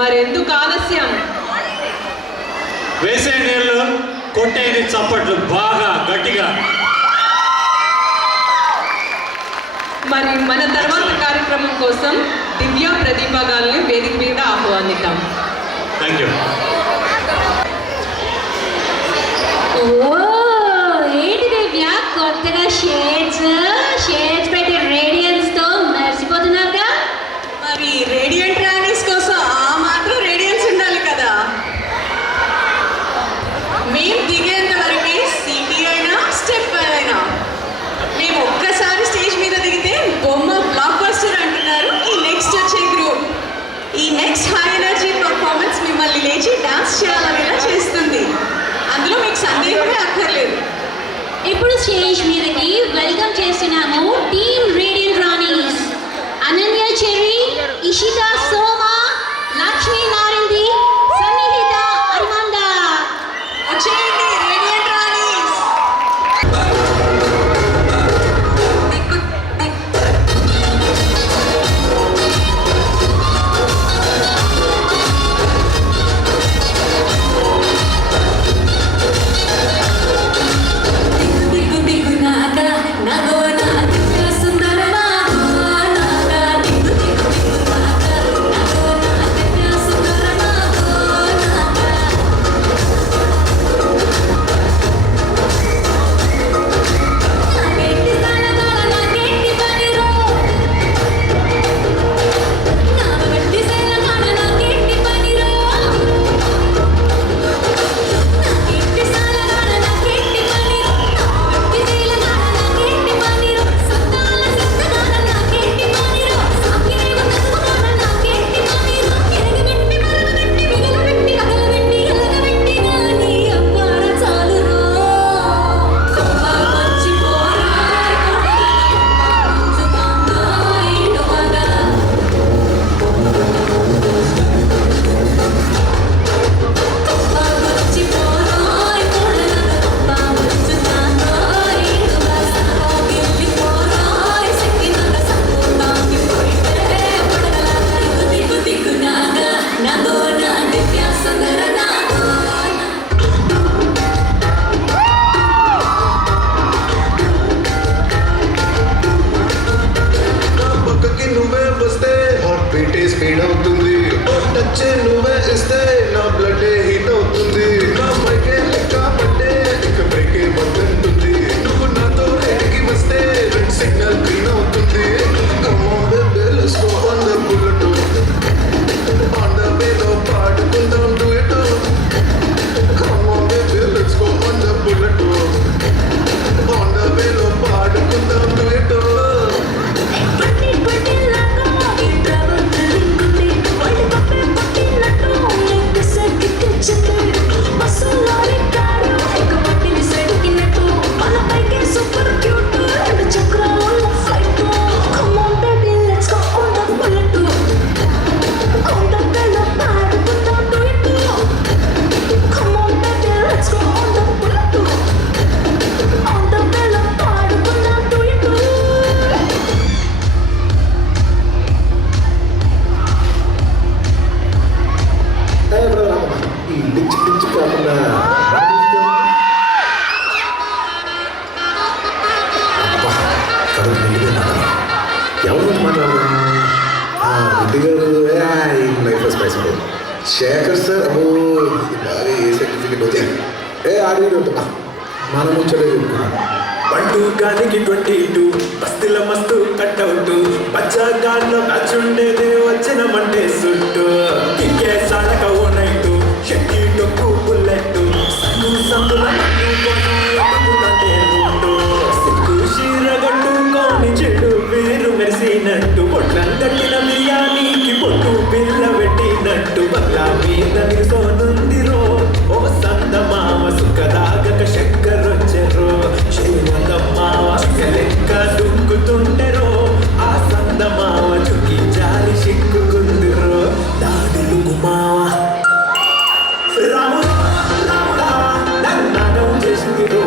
మరెందుకు ఆలస్యం? వేసే నీళ్ళు కొట్టేది చప్పట్లు బాగా గట్టిగా. మరి మన తర్వాత కార్యక్రమం కోసం దివ్య ప్రదీప గారిని వేదిక మీద ఆహ్వానిద్దాం. Thank you. ఏంటి దివ్య కొత్తగా షేడ్స్ పెట్టి రేడియన్స్ తో మర్చిపోతున్నారుగా? మరి రేడియంట్ రాణీస్ కోసం ఆ మాత్రం రేడియన్స్ ఉండాలి కదా. మేము దిగేంత వరకే సిటీ అయినా స్టెప్ అయినా మేము ఒక్కసారి స్టేజ్ మీద దిగితే బొమ్మ బ్లాక్ బస్టర్ అంటున్నారు ఈ నెక్స్ట్ వచ్చే గ్రూప్. ఈ నెక్స్ట్ హై ఎనర్జీ పర్ఫార్మెన్స్ మిమ్మల్ని లేచి డాన్స్ చేయాలనేలా చేస్తుంది. అందులో మీకు సందేహమే అక్కర్లేదు. ఇప్పుడు స్టేజ్ మీదకి వెల్కమ్ చేస్తున్నాము team radiant Ranis Ananya Cherry, Ishita Soma, Lakshmi Narindi, Sannihitha Armanda. వచ్చేయండి రేడియంట్ రాణీస్. శేఖర్ సార్ అబ్బో బాగా ఏ సర్టిఫికెట్ అవుతాయి ఆడియో ఉంటుందా మనం ముచ్చటే చెప్పుకున్నాం. 22 బస్తీల మస్తు కట్అవుట్ బచ్చాగాల్లో మ్యాచ్ ఉండేది వచ్చినమంటే సుట్టు కిక్కే సాడక ఓ నైటు షక్కి టొక్కు బుల్లెట్ సందుల అంటే రూటు సిక్కు షీరగట్టుకోని చెడు వేరు మెరిసినట్టు పొట్లం కట్టిన బిర్యానీకి పొట్టు పిల్ల పెట్టినట్టు బల్లా మీద నిల్సోనుందిరో ఓ సందమామ సుఖదాగక చక్కరొచ్చెరో శ్రీమందమ్మావ లెక్క దుంకుతుండెరో ఆ సందమావ చుక్కి జారి సిక్కుకుందిరో దాడులుగు మావ రాముడా నన్నాడం చేసిందిరో